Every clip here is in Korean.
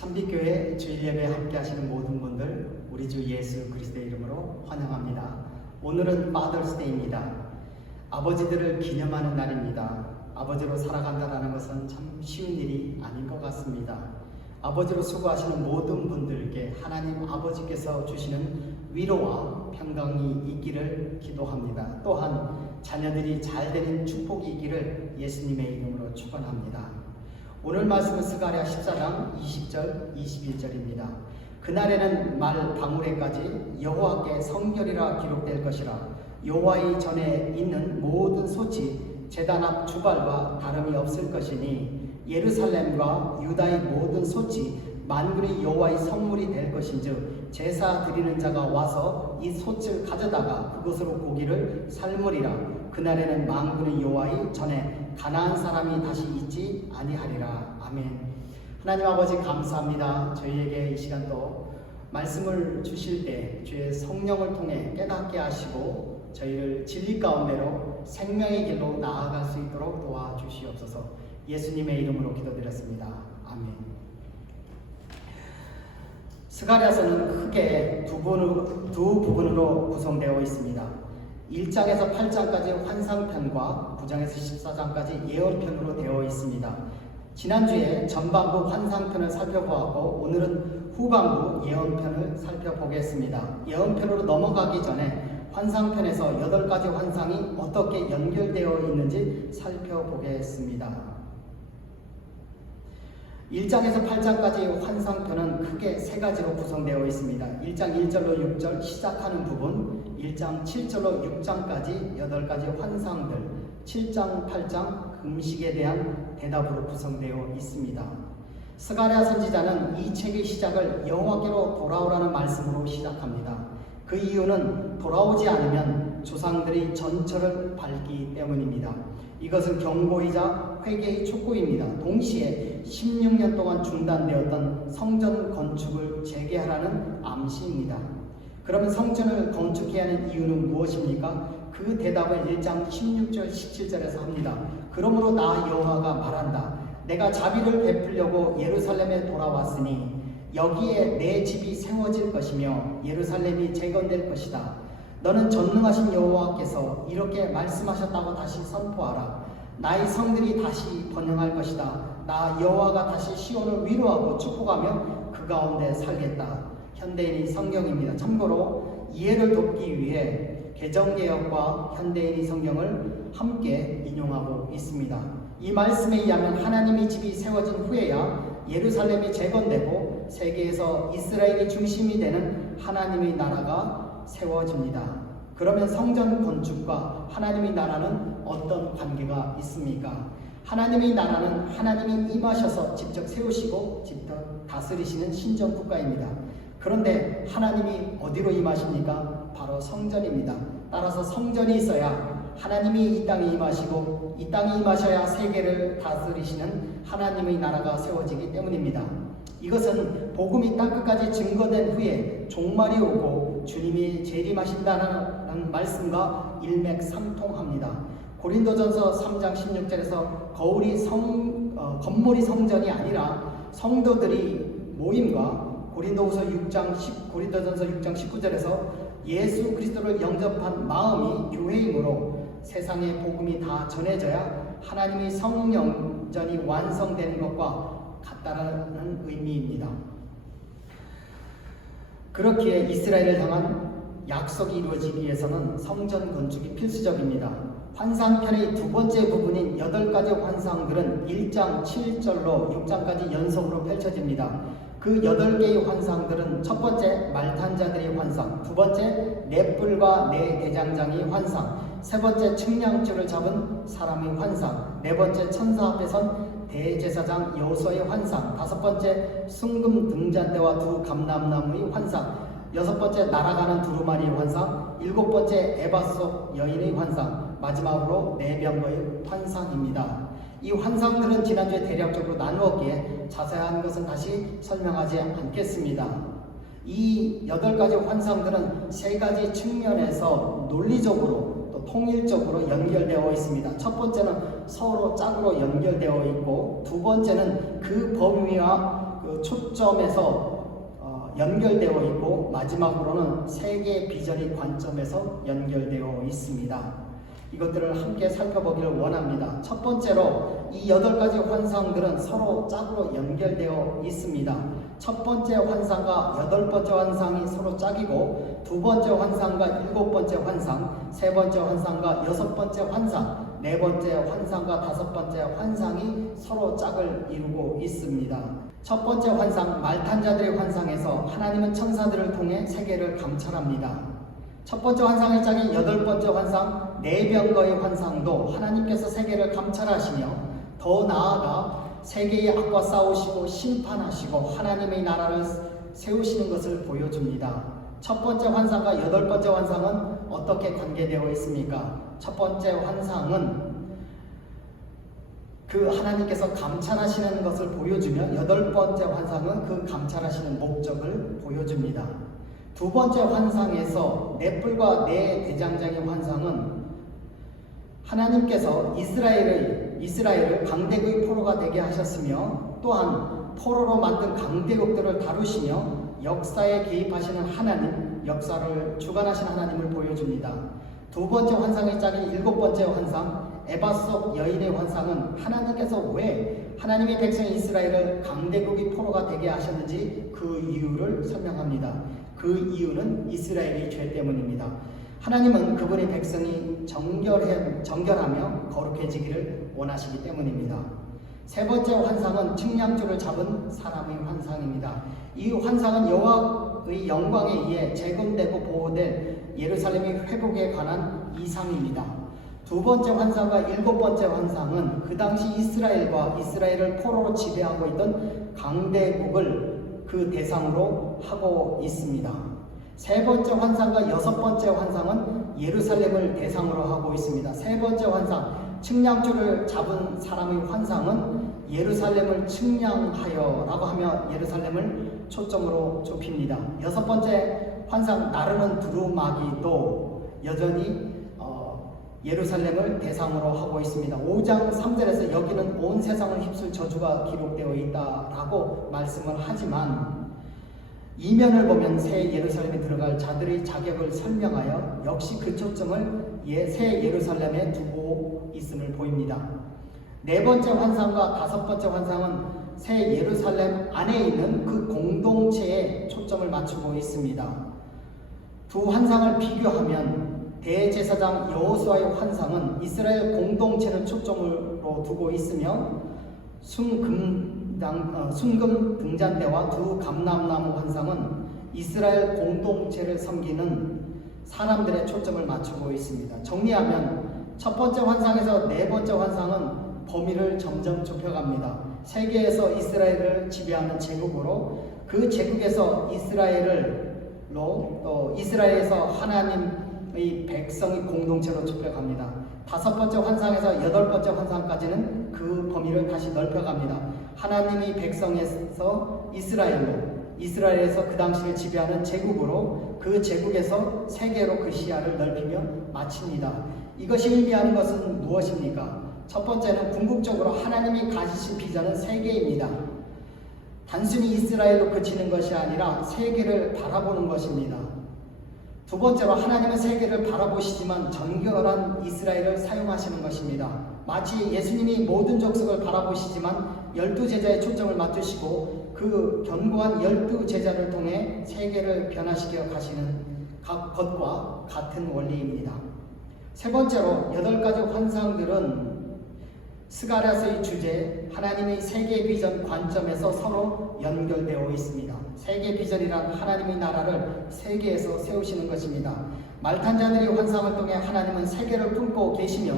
참빛교회 주일예배에 함께 하시는 모든 분들 우리 주 예수 그리스도의 이름으로 환영합니다. 오늘은 파더스데이입니다. 아버지들을 기념하는 날입니다. 아버지로 살아간다는 것은 참 쉬운 일이 아닌 것 같습니다. 아버지로 수고하시는 모든 분들께 하나님 아버지께서 주시는 위로와 평강이 있기를 기도합니다. 또한 자녀들이 잘 되는 축복이 있기를 예수님의 이름으로 축원합니다. 오늘 말씀은 스가랴 14장 20절 21절입니다. 그날에는 말 방울에까지 여호와께 성결이라 기록될 것이라. 여호와의 전에 있는 모든 소치 제단 앞 주발과 다름이 없을 것이니 예루살렘과 유다의 모든 소치 만군의 여호와의 선물이 될 것인즉 제사 드리는 자가 와서 이 솥을 가져다가 그것으로 고기를 삶으리라. 그날에는 만군의 여호와의 전에 가나안 사람이 다시 있지 아니하리라. 아멘. 하나님 아버지 감사합니다. 저희에게 이 시간도 말씀을 주실 때 주의 성령을 통해 깨닫게 하시고 저희를 진리 가운데로 생명의 길로 나아갈 수 있도록 도와주시옵소서. 예수님의 이름으로 기도드렸습니다. 아멘. 스가랴서는 크게 두 부분으로 구성되어 있습니다. 1장에서 8장까지 환상편과 9장에서 14장까지 예언편으로 되어 있습니다. 지난주에 전반부 환상편을 살펴보았고 오늘은 후반부 예언편을 살펴보겠습니다. 예언편으로 넘어가기 전에 환상편에서 8가지 환상이 어떻게 연결되어 있는지 살펴보겠습니다. 1장에서 8장까지 환상편은 크게 3가지로 구성되어 있습니다. 1장 1절로 6절 시작하는 부분, 1장 7절로 6장까지 8가지 환상들, 7장 8장 금식에 대한 대답으로 구성되어 있습니다. 스가랴 선지자는 이 책의 시작을 여호와께로 돌아오라는 말씀으로 시작합니다. 그 이유는 돌아오지 않으면 조상들의 전철을 밟기 때문입니다. 이것은 경고이자 회개의 촉구입니다. 동시에 16년 동안 중단되었던 성전 건축을 재개하라는 암시입니다. 그러면 성전을 건축해야 하는 이유는 무엇입니까? 그 대답을 1장 16절 17절에서 합니다. 그러므로 나 여호와가 말한다. 내가 자비를 베풀려고 예루살렘에 돌아왔으니 여기에 내 집이 세워질 것이며 예루살렘이 재건될 것이다. 너는 전능하신 여호와께서 이렇게 말씀하셨다고 다시 선포하라. 나의 성들이 다시 번영할 것이다. 나 여호와가 다시 시온을 위로하고 축복하며 그 가운데 살겠다. 현대인의 성경입니다. 참고로 이해를 돕기 위해 개정개혁과 현대인의 성경을 함께 인용하고 있습니다. 이 말씀에 의하면 하나님의 집이 세워진 후에야 예루살렘이 재건되고 세계에서 이스라엘이 중심이 되는 하나님의 나라가 세워집니다. 그러면 성전 건축과 하나님의 나라는 어떤 관계가 있습니까? 하나님의 나라는 하나님이 임하셔서 직접 세우시고 직접 다스리시는 신정 국가입니다. 그런데 하나님이 어디로 임하십니까? 바로 성전입니다. 따라서 성전이 있어야 하나님이 이 땅에 임하시고 이 땅에 임하셔야 세계를 다스리시는 하나님의 나라가 세워지기 때문입니다. 이것은 복음이 땅끝까지 증거된 후에 종말이 오고 주님이 재림하신다는 말씀과 일맥상통합니다. 고린도전서 3장 16절에서 건물이 성전이 아니라 성도들이 모임과 고린도전서 6장 19절에서 예수 그리스도를 영접한 마음이 교회이므로 세상의 복음이 다 전해져야 하나님의 성령전이 완성되는 것과 같다라는 의미입니다. 그렇기에 이스라엘을 향한 약속이 이루어지기 위해서는 성전 건축이 필수적입니다. 환상편의 두 번째 부분인 8가지 환상들은 1장 7절로 6장까지 연속으로 펼쳐집니다. 그 8개의 환상들은 첫 번째 말탄자들의 환상, 두 번째 넷불과 네 대장장의 환상, 세 번째 측량줄을 잡은 사람의 환상, 네 번째 천사 앞에 선 대제사장 여호수아의 환상, 다섯 번째 순금 등잔대와 두 감람나무의 환상, 여섯 번째 날아가는 두루마리의 환상, 일곱 번째 에바 속 여인의 환상, 마지막으로 내병거의 환상입니다. 이 환상들은 지난주에 대략적으로 나누었기에 자세한 것은 다시 설명하지 않겠습니다. 이 8가지 환상들은 3가지 측면에서 논리적으로 또 통일적으로 연결되어 있습니다. 첫 번째는 서로 짝으로 연결되어 있고, 두 번째는 그 범위와 그 초점에서 연결되어 있고, 마지막으로는 세계 비전의 관점에서 연결되어 있습니다. 이것들을 함께 살펴보기를 원합니다. 첫 번째로 이 8가지 환상들은 서로 짝으로 연결되어 있습니다. 첫 번째 환상과 8번째 환상이 서로 짝이고, 두 번째 환상과 7번째 환상, 세 번째 환상과 6번째 환상, 네 번째 환상과 5번째 환상이 서로 짝을 이루고 있습니다. 첫 번째 환상, 말탄자들의 환상에서 하나님은 천사들을 통해 세계를 감찰합니다. 첫 번째 환상의 짝인 8번째 환상, 내병거의 환상도 하나님께서 세계를 감찰하시며 더 나아가 세계의 악과 싸우시고 심판하시고 하나님의 나라를 세우시는 것을 보여줍니다. 첫 번째 환상과 8번째 환상은 어떻게 관계되어 있습니까? 첫 번째 환상은 그 하나님께서 감찰하시는 것을 보여주며, 8번째 환상은 그 감찰하시는 목적을 보여줍니다. 두 번째 환상에서 넷불과 네 대장장의 환상은 하나님께서 이스라엘을 강대국의 포로가 되게 하셨으며, 또한 포로로 만든 강대국들을 다루시며 역사에 개입하시는 하나님, 역사를 주관하시는 하나님을 보여줍니다. 두 번째 환상의 짝인 7번째 환상, 에바 속 여인의 환상은 하나님께서 왜 하나님의 백성 이스라엘을 강대국의 포로가 되게 하셨는지 그 이유를 설명합니다. 그 이유는 이스라엘의 죄 때문입니다. 하나님은 그분의 백성이 정결하며 거룩해지기를 원하시기 때문입니다. 세 번째 환상은 측량줄을 잡은 사람의 환상입니다. 이 환상은 여호와의 영광에 의해 재건되고 보호될 예루살렘의 회복에 관한 이상입니다. 두 번째 환상과 7번째 환상은 그 당시 이스라엘과 이스라엘을 포로로 지배하고 있던 강대국을 그 대상으로 하고 있습니다. 세 번째 환상과 6번째 환상은 예루살렘을 대상으로 하고 있습니다. 세 번째 환상, 측량줄을 잡은 사람의 환상은 예루살렘을 측량하여 라고 하며 예루살렘을 초점으로 좁힙니다. 6번째 환상, 나르는 두루마기도 여전히 예루살렘을 대상으로 하고 있습니다. 5장 3절에서 여기는 온 세상을 휩쓸 저주가 기록되어 있다라고 말씀을 하지만, 이면을 보면 새 예루살렘에 들어갈 자들의 자격을 설명하여 역시 그 초점을 새 예루살렘에 두고 있음을 보입니다. 네 번째 환상과 5번째 환상은 새 예루살렘 안에 있는 그 공동체에 초점을 맞추고 있습니다. 두 환상을 비교하면 대제사장 여호수아의 환상은 이스라엘 공동체를 초점으로 두고 있으며, 순금 등잔대와 두 감람나무 환상은 이스라엘 공동체를 섬기는 사람들의 초점을 맞추고 있습니다. 정리하면 첫 번째 환상에서 네 번째 환상은 범위를 점점 좁혀갑니다. 세계에서 이스라엘을 지배하는 제국으로, 그 제국에서 이스라엘에서 하나님의 백성의 공동체로 좁혀갑니다. 5번째 환상에서 8번째 환상까지는 그 범위를 다시 넓혀갑니다. 하나님의 백성에서 이스라엘에서 그 당시를 지배하는 제국으로, 그 제국에서 세계로 그 시야를 넓히며 마칩니다. 이것이 의미하는 것은 무엇입니까? 첫 번째는 궁극적으로 하나님이 가지신 비전은 세계입니다. 단순히 이스라엘로 그치는 것이 아니라 세계를 바라보는 것입니다. 두 번째로 하나님은 세계를 바라보시지만 정결한 이스라엘을 사용하시는 것입니다. 마치 예수님이 모든 족속을 바라보시지만 12제자의 초점을 맞추시고 그 견고한 12제자를 통해 세계를 변화시켜 가시는 것과 같은 원리입니다. 세 번째로 8가지 환상들은 스가랴서의 주제, 하나님의 세계 비전 관점에서 서로 연결되어 있습니다. 세계 비전이란 하나님의 나라를 세계에서 세우시는 것입니다. 말탄자들의 환상을 통해 하나님은 세계를 품고 계시며,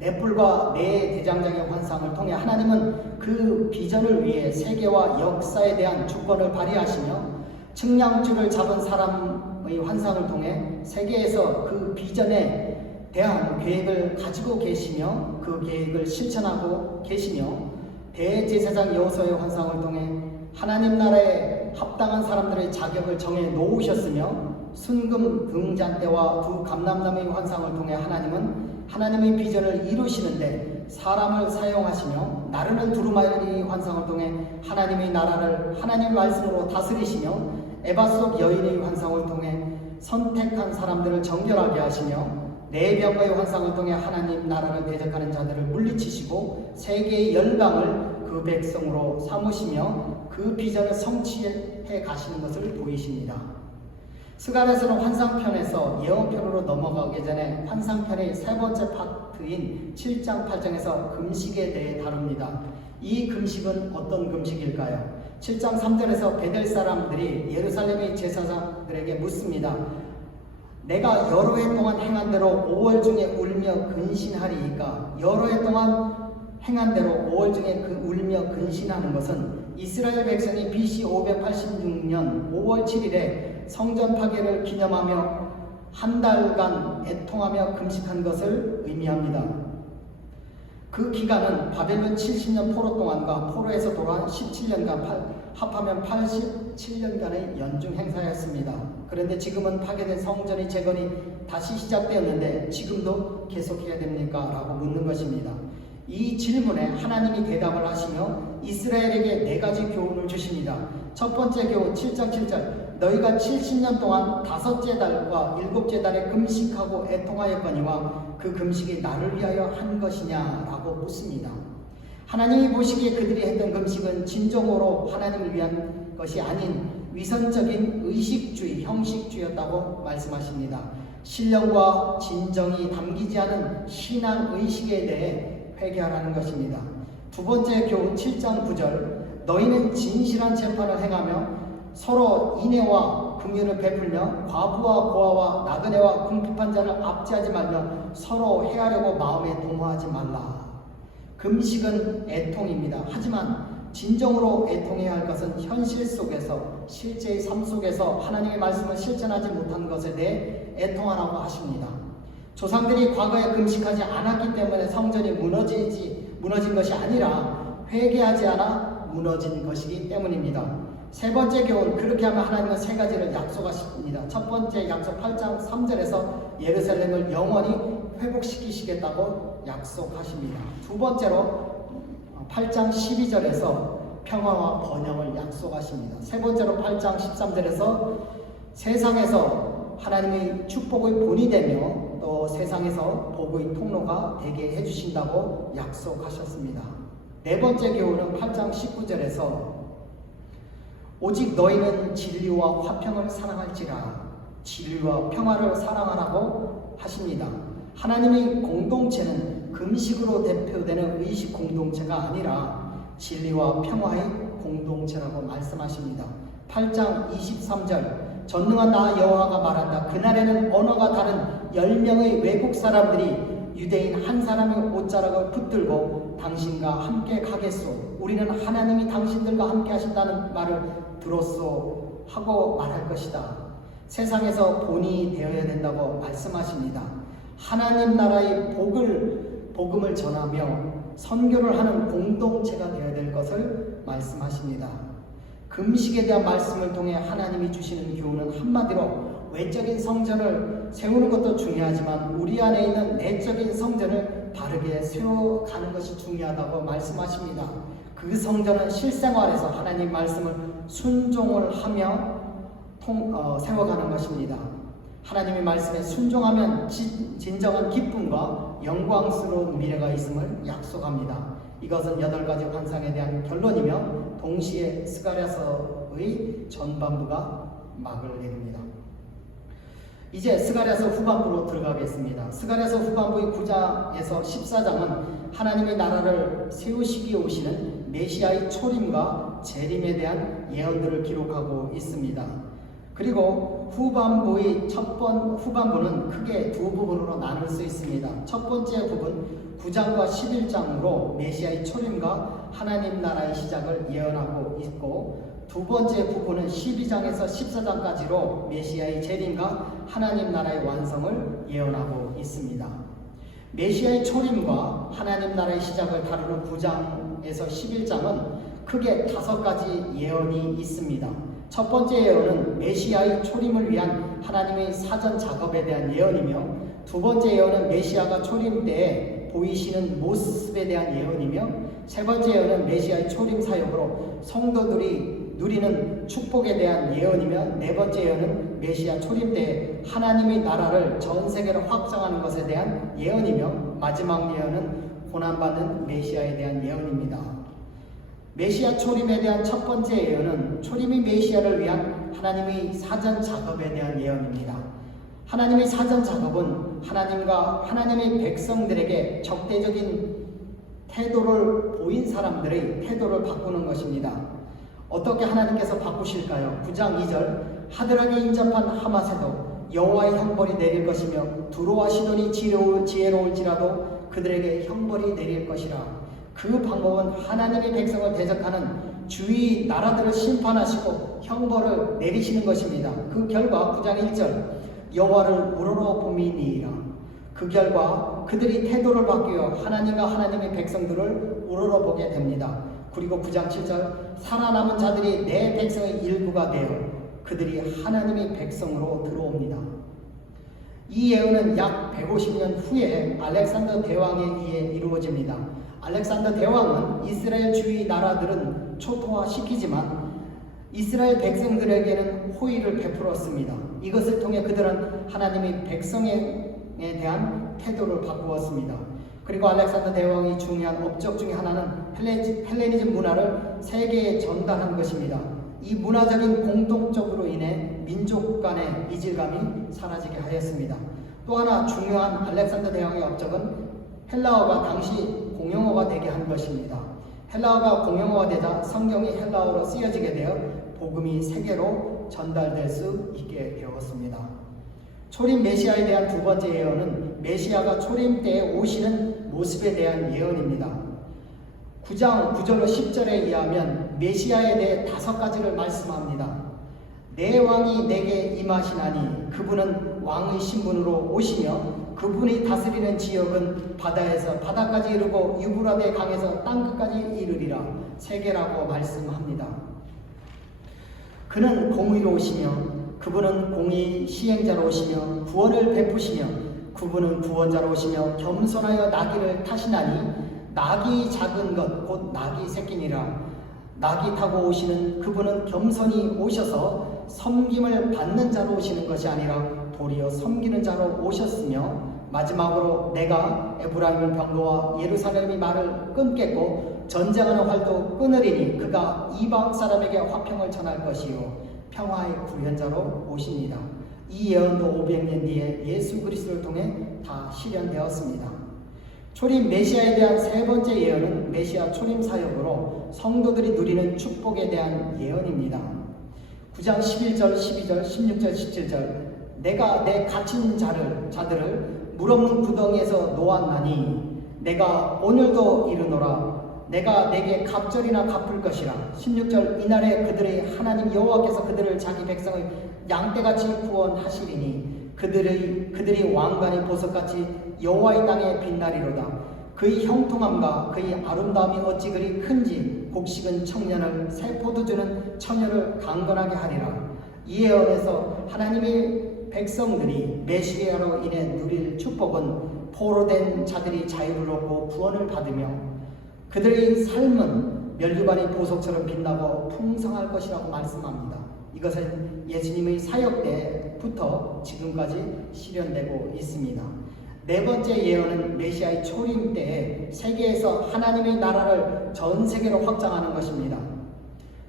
넷불과 네 대장장의 환상을 통해 하나님은 그 비전을 위해 세계와 역사에 대한 주권을 발휘하시며, 측량줄을 잡은 사람의 환상을 통해 세계에서 그 비전에 대한 계획을 가지고 계시며 그 계획을 실천하고 계시며, 대제사장 여호수아의 환상을 통해 하나님 나라에 합당한 사람들의 자격을 정해 놓으셨으며, 순금 등잔대와 두 감람나무의 환상을 통해 하나님은 하나님의 비전을 이루시는데 사람을 사용하시며, 나르는 두루마리 환상을 통해 하나님의 나라를 하나님의 말씀으로 다스리시며, 에바 속 여인의 환상을 통해 선택한 사람들을 정결하게 하시며, 네 병거의 환상을 통해 하나님 나라를 대적하는 자들을 물리치시고 세계의 열방을 그 백성으로 삼으시며 그 비전을 성취해 가시는 것을 보이십니다. 스가랴서는 환상편에서 예언편으로 넘어가기 전에 환상편의 세 번째 파트인 7장 8장에서 금식에 대해 다룹니다. 이 금식은 어떤 금식일까요? 7장 3절에서 베델 사람들이 예루살렘의 제사장들에게 묻습니다. 내가 여러 해 동안 행한 대로 5월 중에 울며 근신하리이까? 여러 해 동안 행한 대로 5월 중에 그 울며 근신하는 것은 이스라엘 백성이 BC 586년 5월 7일에 성전 파괴를 기념하며 한 달간 애통하며 금식한 것을 의미합니다. 그 기간은 바벨론 70년 포로 동안과 포로에서 돌아온 17년간 합하면 87년간의 연중 행사였습니다. 그런데 지금은 파괴된 성전의 재건이 다시 시작되었는데 지금도 계속해야 됩니까? 라고 묻는 것입니다. 이 질문에 하나님이 대답을 하시며 이스라엘에게 네 가지 교훈을 주십니다. 첫 번째 교훈 7장 7절 너희가 70년 동안 다섯째 달과 일곱째 달에 금식하고 애통하였거니와 그 금식이 나를 위하여 한 것이냐라고 묻습니다. 하나님이 보시기에 그들이 했던 금식은 진정으로 하나님을 위한 것이 아닌 위선적인 의식주의, 형식주의였다고 말씀하십니다. 신령과 진정이 담기지 않은 신앙 의식에 대해 회개하라는 것입니다. 두 번째 교훈 7장 9절 너희는 진실한 재판을 행하며 서로 인애와 긍휼을 베풀며 과부와 고아와 나그네와 궁핍한 자를 압제하지 말며 서로 해하려고 마음에 도모하지 말라. 금식은 애통입니다. 하지만 진정으로 애통해야 할 것은 현실 속에서 실제의 삶 속에서 하나님의 말씀을 실천하지 못한 것에 대해 애통하라고 하십니다. 조상들이 과거에 금식하지 않았기 때문에 성전이 무너진 것이 아니라 회개하지 않아 무너진 것이기 때문입니다. 세 번째 교훈, 그렇게 하면 하나님은 세 가지를 약속하십니다. 첫 번째 약속 8장 3절에서 예루살렘을 영원히 회복시키시겠다고 약속하십니다. 두 번째로 8장 12절에서 평화와 번영을 약속하십니다. 세 번째로 8장 13절에서 세상에서 하나님의 축복의 본이 되며 또 세상에서 복의 통로가 되게 해주신다고 약속하셨습니다. 네 번째 교훈은 8장 19절에서 오직 너희는 진리와 화평을 사랑할지라 진리와 평화를 사랑하라고 하십니다. 하나님의 공동체는 금식으로 대표되는 의식 공동체가 아니라 진리와 평화의 공동체라고 말씀하십니다. 8장 23절 전능한 나 여호와가 말한다. 그날에는 언어가 다른 10명의 외국 사람들이 유대인 한 사람의 옷자락을 붙들고 당신과 함께 가겠소. 우리는 하나님이 당신들과 함께 하신다는 말을 들었소 하고 말할 것이다. 세상에서 본이 되어야 된다고 말씀하십니다. 하나님 나라의 복음을 전하며 선교를 하는 공동체가 되어야 될 것을 말씀하십니다. 금식에 대한 말씀을 통해 하나님이 주시는 교훈은 한마디로 외적인 성전을 세우는 것도 중요하지만 우리 안에 있는 내적인 성전을 바르게 세워가는 것이 중요하다고 말씀하십니다. 그 성전은 실생활에서 하나님 말씀을 순종을 하며 세워가는 것입니다. 하나님의 말씀에 순종하면 진정한 기쁨과 영광스러운 미래가 있음을 약속합니다. 이것은 8가지 환상에 대한 결론이며 동시에 스가랴서의 전반부가 막을 내립니다. 이제 스가랴서 후반부로 들어가겠습니다. 스가랴서 후반부의 9장에서 14장은 하나님의 나라를 세우시기에 오시는 메시아의 초림과 재림에 대한 예언들을 기록하고 있습니다. 그리고 후반부는 크게 두 부분으로 나눌 수 있습니다. 첫 번째 부분 9장과 11장으로 메시아의 초림과 하나님 나라의 시작을 예언하고 있고 두 번째 부분은 12장에서 14장까지로 메시아의 재림과 하나님 나라의 완성을 예언하고 있습니다. 메시아의 초림과 하나님 나라의 시작을 다루는 9장에서 11장은 크게 5가지 예언이 있습니다. 첫 번째 예언은 메시아의 초림을 위한 하나님의 사전 작업에 대한 예언이며 두 번째 예언은 메시아가 초림 때에 보이시는 모습에 대한 예언이며 세 번째 예언은 메시아의 초림 사역으로 성도들이 누리는 축복에 대한 예언이며, 네 번째 예언은 메시아 초림 때 하나님의 나라를 전 세계로 확장하는 것에 대한 예언이며, 마지막 예언은 고난받는 메시아에 대한 예언입니다. 메시아 초림에 대한 첫 번째 예언은 초림의 메시아를 위한 하나님의 사전 작업에 대한 예언입니다. 하나님의 사전 작업은 하나님과 하나님의 백성들에게 적대적인 태도를 보인 사람들의 태도를 바꾸는 것입니다. 어떻게 하나님께서 바꾸실까요? 9장 2절, 하드락에 인접한 하마세도 여호와의 형벌이 내릴 것이며 두로와 시돈이 지혜로울지라도 그들에게 형벌이 내릴 것이라. 그 방법은 하나님의 백성을 대적하는 주위 나라들을 심판하시고 형벌을 내리시는 것입니다. 그 결과 9장 1절, 여호와를 우러러 봄이니이다. 그 결과 그들이 태도를 바뀌어 하나님과 하나님의 백성들을 우러러보게 됩니다. 그리고 9장 7절, 살아남은 자들이 내 백성의 일부가 되어 그들이 하나님의 백성으로 들어옵니다. 이 예언은 약 150년 후에 알렉산더 대왕에 의해 이루어집니다. 알렉산더 대왕은 이스라엘 주위 나라들은 초토화시키지만 이스라엘 백성들에게는 호의를 베풀었습니다. 이것을 통해 그들은 하나님의 백성에 대한 태도를 바꾸었습니다. 그리고 알렉산더 대왕이 중요한 업적 중에 하나는 헬레니즘 문화를 세계에 전달한 것입니다. 이 문화적인 공통적으로 인해 민족 간의 이질감이 사라지게 하였습니다. 또 하나 중요한 알렉산더 대왕의 업적은 헬라어가 당시 공용어가 되게 한 것입니다. 헬라어가 공용어가 되자 성경이 헬라어로 쓰여지게 되어 복음이 세계로 전달될 수 있게 되었습니다. 초림 메시아에 대한 두 번째 예언은 메시아가 초림 때에 오시는 모습에 대한 예언입니다. 9장 9절로 10절에 의하면 메시아에 대해 5가지를 말씀합니다. 내 왕이 내게 임하시나니 그분은 왕의 신분으로 오시며 그분이 다스리는 지역은 바다에서 바다까지 이르고 유브라데 강에서 땅끝까지 이르리라. 세계라고 말씀합니다. 그는 공의로우시며 그분은 공의 시행자로 오시며 구원을 베푸시며 그분은 구원자로 오시며 겸손하여 나귀를 타시나니 낙이 작은 것 곧 낙이 새끼니라. 낙이 타고 오시는 그분은 겸손히 오셔서 섬김을 받는 자로 오시는 것이 아니라 도리어 섬기는 자로 오셨으며, 마지막으로 내가 에브라임의 병거와 예루살렘의 말을 끊겠고 전쟁하는 활도 끊으리니 그가 이방 사람에게 화평을 전할 것이요 평화의 구현자로 오십니다. 이 예언도 500년 뒤에 예수 그리스도를 통해 다 실현되었습니다. 초림 메시아에 대한 세 번째 예언은 메시아 초림 사역으로 성도들이 누리는 축복에 대한 예언입니다. 9장 11절, 12절, 16절, 17절, 내가 내 갇힌 자들을 물 없는 구덩이에서 놓았나니 내가 오늘도 이르노라. 내가 내게 갑절이나 갚을 것이라. 16절, 이날에 그들의 하나님 여호와께서 그들을 자기 백성의 양떼같이 구원하시리니 그들이 왕관의 보석같이 여호와의 땅에 빛나리로다. 그의 형통함과 그의 아름다움이 어찌 그리 큰지 곡식은 청년을 새 포도주는 처녀를 강건하게 하리라. 이 예언에서 하나님의 백성들이 메시아로 인해 누릴 축복은 포로된 자들이 자유를 얻고 구원을 받으며 그들의 삶은 면류관의 보석처럼 빛나고 풍성할 것이라고 말씀합니다. 이것은 예수님의 사역 때부터 지금까지 실현되고 있습니다. 네 번째 예언은 메시아의 초림 때에 세계에서 하나님의 나라를 전 세계로 확장하는 것입니다.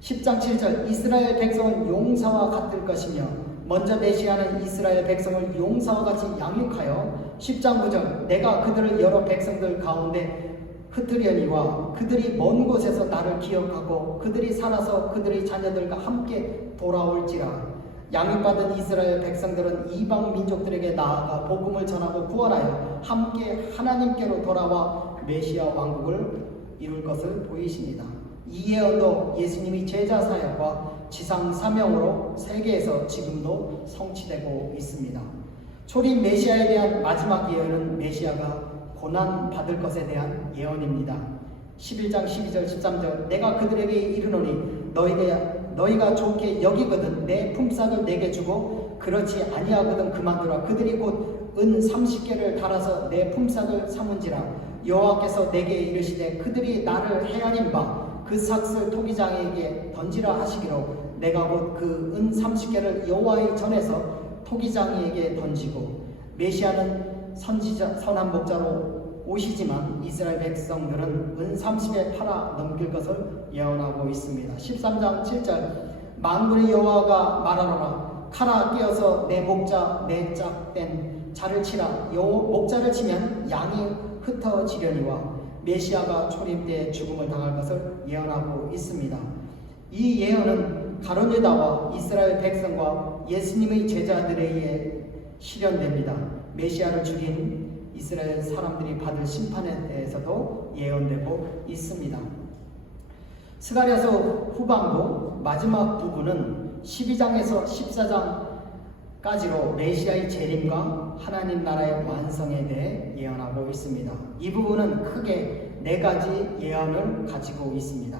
10장 7절, 이스라엘 백성은 용사와 같을 것이며 먼저 메시아는 이스라엘 백성을 용사와 같이 양육하여 10장 9절, 내가 그들을 여러 백성들 가운데 흩으려니와 그들이 먼 곳에서 나를 기억하고 그들이 살아서 그들의 자녀들과 함께 돌아올지라. 양육받은 이스라엘 백성들은 이방 민족들에게 나아가 복음을 전하고 구원하여 함께 하나님께로 돌아와 메시아 왕국을 이룰 것을 보이십니다. 이 예언도 예수님이 제자 사역과 지상 사명으로 세계에서 지금도 성취되고 있습니다. 초림 메시아에 대한 마지막 예언은 메시아가 고난 받을 것에 대한 예언입니다. 11장 12절 13절, 내가 그들에게 이르노니 너희가 좋게 여기거든 내 품삯을 내게 주고 그렇지 아니하거든 그만두라. 그들이 곧 은 30개를 달아서 내 품삯을 삼은지라. 여호와께서 내게 이르시되 그들이 나를 헤아린 바 그 삭슬 토기장에게 던지라 하시기로 내가 곧 그 은 30개를 여호와의 전에서 토기장에게 던지고 메시아는 선한 목자로 오시지만 이스라엘 백성들은 은 30에 팔아 넘길 것을 예언하고 있습니다. 13장 7절 만군의 여호와가 말하노라 칼아 끼어서 내 목자 내 짝된 자를 치라 목자를 치면 양이 흩어지려니와 메시아가 초림 때에 죽음을 당할 것을 예언하고 있습니다. 이 예언은 가룟 유다와 이스라엘 백성과 예수님의 제자들에 의해 실현됩니다. 메시아를 죽인 이스라엘 사람들이 받을 심판에 대해서도 예언되고 있습니다. 스가랴서 후반부 마지막 부분은 12장에서 14장까지로 메시아의 재림과 하나님 나라의 완성에 대해 예언하고 있습니다. 이 부분은 크게 4가지 예언을 가지고 있습니다.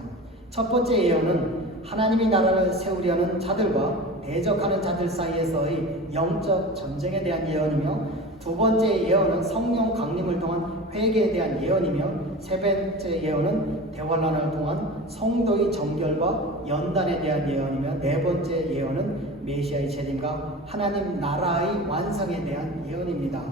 첫 번째 예언은 하나님의 나라를 세우려는 자들과 대적하는 자들 사이에서의 영적 전쟁에 대한 예언이며, 두 번째 예언은 성령 강림을 통한 회개에 대한 예언이며, 세 번째 예언은 대환란을 통한 성도의 정결과 연단에 대한 예언이며, 네 번째 예언은 메시아의 재림과 하나님 나라의 완성에 대한 예언입니다.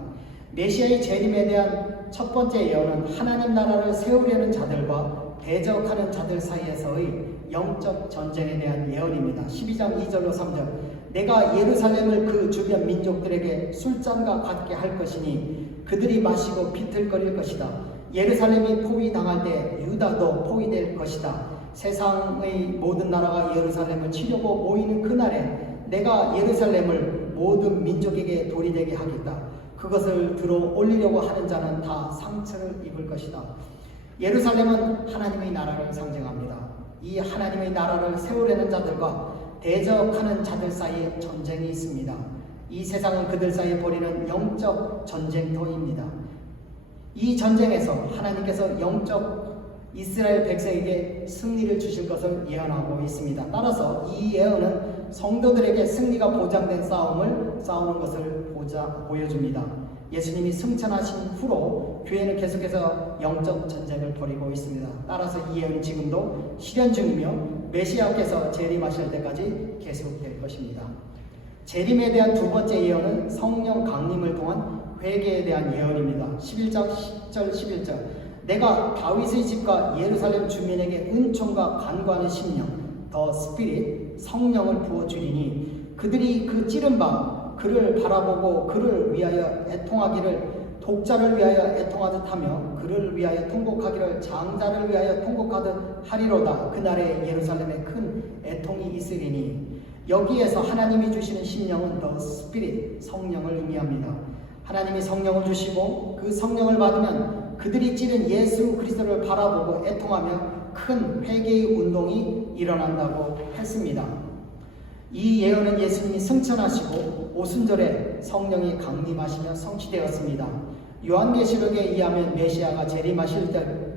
메시아의 재림에 대한 첫 번째 예언은 하나님 나라를 세우려는 자들과 대적하는 자들 사이에서의 영적 전쟁에 대한 예언입니다. 12장 2절로 3절 내가 예루살렘을 그 주변 민족들에게 술잔과 같게 할 것이니 그들이 마시고 비틀거릴 것이다. 예루살렘이 포위당할 때 유다도 포위될 것이다. 세상의 모든 나라가 예루살렘을 치려고 모이는 그날에 내가 예루살렘을 모든 민족에게 돌이 되게 하겠다. 그것을 들어 올리려고 하는 자는 다 상처를 입을 것이다. 예루살렘은 하나님의 나라를 상징합니다. 이 하나님의 나라를 세우려는 자들과 대적하는 자들 사이에 전쟁이 있습니다. 이 세상은 그들 사이에 벌이는 영적 전쟁터입니다. 이 전쟁에서 하나님께서 영적 이스라엘 백성에게 승리를 주실 것을 예언하고 있습니다. 따라서 이 예언은 성도들에게 승리가 보장된 싸움을 싸우는 것을 보여줍니다. 예수님이 승천하신 후로 교회는 계속해서 영적 전쟁을 벌이고 있습니다. 따라서 이 예언이 지금도 실현 중이며 메시아께서 재림하실 때까지 계속될 것입니다. 재림에 대한 두 번째 예언은 성령 강림을 통한 회개에 대한 예언입니다. 11장 10절 11절 내가 다윗의 집과 예루살렘 주민에게 은총과 간구하는 심령 더 스피릿 성령을 부어주리니 그들이 그 찌른 바 그를 바라보고 그를 위하여 애통하기를 독자를 위하여 애통하듯 하며 그를 위하여 통곡하기를 장자를 위하여 통곡하듯 하리로다. 그날에 예루살렘에 큰 애통이 있으리니 여기에서 하나님이 주시는 심령은 더 스피릿 성령을 의미합니다. 하나님이 성령을 주시고 그 성령을 받으면 그들이 찌른 예수 그리스도를 바라보고 애통하며 큰 회개의 운동이 일어난다고 했습니다. 이 예언은 예수님이 승천하시고 오순절에 성령이 강림하시며 성취되었습니다. 요한계시록에 의하면 메시아가 재림하실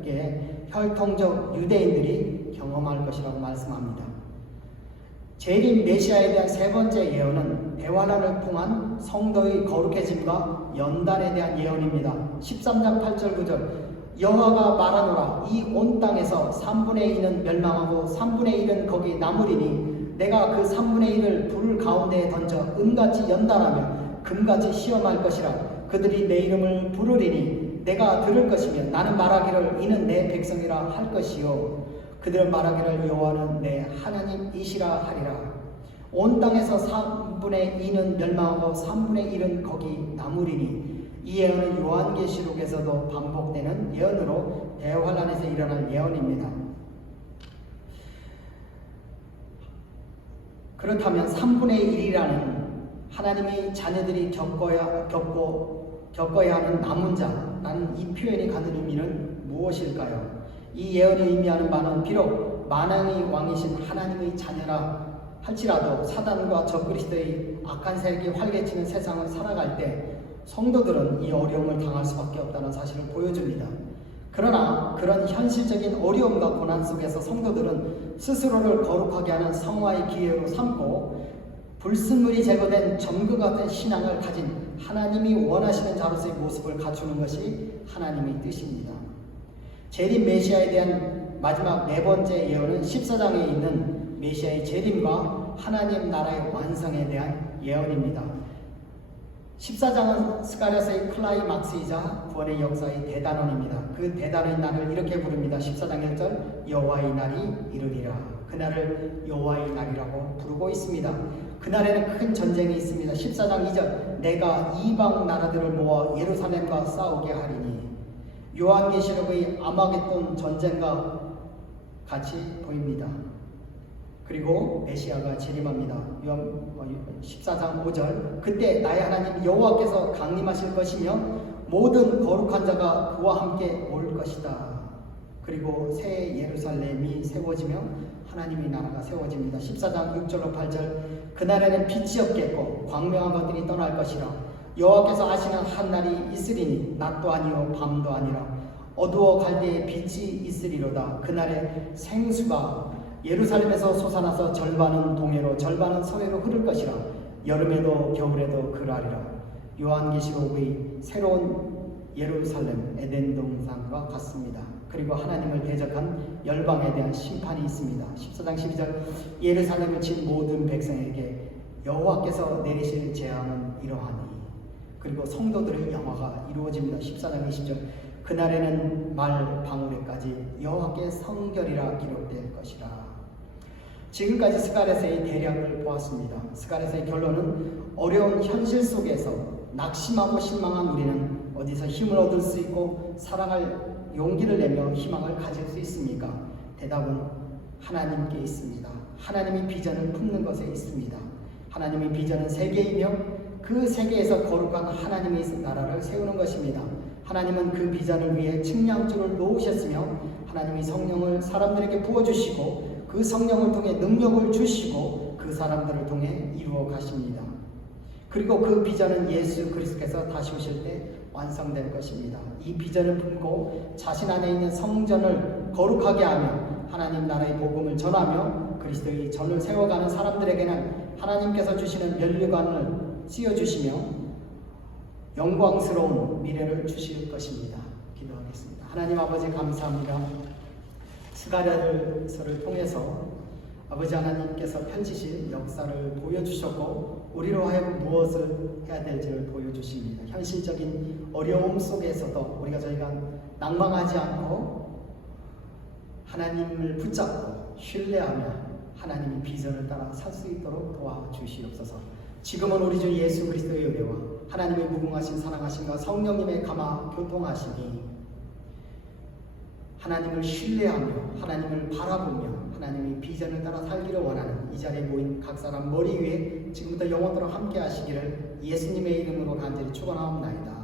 때에 혈통적 유대인들이 경험할 것이라고 말씀합니다. 재림 메시아에 대한 세 번째 예언은 대환란을 통한 성도의 거룩해짐과 연단에 대한 예언입니다. 13장 8절 9절 여호와가 말하노라 이 온 땅에서 3분의 2는 멸망하고 3분의 1은 거기 남으리니 내가 그 3분의 1을 불 가운데에 던져 은같이 연단하며 금같이 시험할 것이라. 그들이 내 이름을 부르리니 내가 들을 것이며 나는 말하기를 이는 내 백성이라 할 것이요 그들은 말하기를 여호와는 내 하나님이시라 하리라. 온 땅에서 3분의 2는 멸망하고 3분의 1은 거기 남으리니 이 예언은 요한계시록에서도 반복되는 예언으로 대환란에서 일어날 예언입니다. 그렇다면 3분의 1이라는 하나님의 자녀들이 겪어야 하는 남은 자라는 이 표현이 갖는 의미는 무엇일까요? 이 예언이 의미하는 바는 비록 만왕의 왕이신 하나님의 자녀라 할지라도 사단과 적그리스도의 악한 세력이 활개치는 세상을 살아갈 때 성도들은 이 어려움을 당할 수밖에 없다는 사실을 보여줍니다. 그러나 그런 현실적인 어려움과 고난 속에서 성도들은 스스로를 거룩하게 하는 성화의 기회로 삼고 불순물이 제거된 점과 같은 신앙을 가진 하나님이 원하시는 자로서의 모습을 갖추는 것이 하나님의 뜻입니다. 재림 메시아에 대한 마지막 네 번째 예언은 14장에 있는 메시아의 재림과 하나님 나라의 완성에 대한 예언입니다. 14장은 스가랴서의 클라이막스이자 구원의 역사의 대단원입니다. 그 대단의 날을 이렇게 부릅니다. 14장 1절 여호와의 날이 이르리라. 그날을 여호와의 날이라고 부르고 있습니다. 그날에는 큰 전쟁이 있습니다. 14장 2절 내가 이방 나라들을 모아 예루살렘과 싸우게 하리니. 요한계시록의 아마겟돈 전쟁과 같이 보입니다. 그리고 메시아가 재림합니다. 14장 5절 그때 나의 하나님 여호와께서 강림하실 것이며 모든 거룩한 자가 그와 함께 올 것이다. 그리고 새 예루살렘이 세워지며 하나님의 나라가 세워집니다. 14장 6절로 8절 그날에는 빛이 없겠고 광명한 것들이 떠날 것이라. 여호와께서 아시는 한 날이 있으리니 낮도 아니요 밤도 아니라 어두워 갈 때에 빛이 있으리로다. 그날에 생수가 예루살렘에서 솟아나서 절반은 동해로 절반은 서해로 흐를 것이라. 여름에도 겨울에도 그러하리라. 요한계시록의 새로운 예루살렘 에덴 동산과 같습니다. 그리고 하나님을 대적한 열방에 대한 심판이 있습니다. 14장 12절 예루살렘을 친 모든 백성에게 여호와께서 내리실 재앙은 이러하니. 그리고 성도들의 영화가 이루어집니다. 14장 20절 그날에는 말 방울에까지 여호와께 성결이라 기록될 것이라. 지금까지 스가랴서의 대략을 보았습니다. 스가랴서의 결론은 어려운 현실 속에서 낙심하고 실망한 우리는 어디서 힘을 얻을 수 있고 사랑할 용기를 내며 희망을 가질 수 있습니까? 대답은 하나님께 있습니다. 하나님의 비전을 품는 것에 있습니다. 하나님의 비전은 세계이며 그 세계에서 거룩한 하나님의 나라를 세우는 것입니다. 하나님은 그 비전을 위해 측량줄을 놓으셨으며 하나님이 성령을 사람들에게 부어주시고 그 성령을 통해 능력을 주시고 그 사람들을 통해 이루어 가십니다. 그리고 그 비전은 예수 그리스도께서 다시 오실 때 완성될 것입니다. 이 비전을 품고 자신 안에 있는 성전을 거룩하게 하며 하나님 나라의 복음을 전하며 그리스도의 전을 세워가는 사람들에게는 하나님께서 주시는 면류관을 씌워주시며 영광스러운 미래를 주실 것입니다. 기도하겠습니다. 하나님 아버지 감사합니다. 스가랴서를 통해서 아버지 하나님께서 펼치신 역사를 보여주셨고 우리로 하여금 무엇을 해야 될지를 보여주십니다. 현실적인 어려움 속에서도 저희가 낭망하지 않고 하나님을 붙잡고 신뢰하며 하나님의 비전을 따라 살 수 있도록 도와주시옵소서. 지금은 우리 주 예수 그리스도의 은혜와 하나님의 무궁하신 사랑하심과 성령님의 감화 교통하심이 하나님을 신뢰하며 하나님을 바라보며 하나님의 비전을 따라 살기를 원하는 이 자리에 모인 각 사람 머리 위에 지금부터 영원토록 함께 하시기를 예수님의 이름으로 간절히 축원하옵나이다.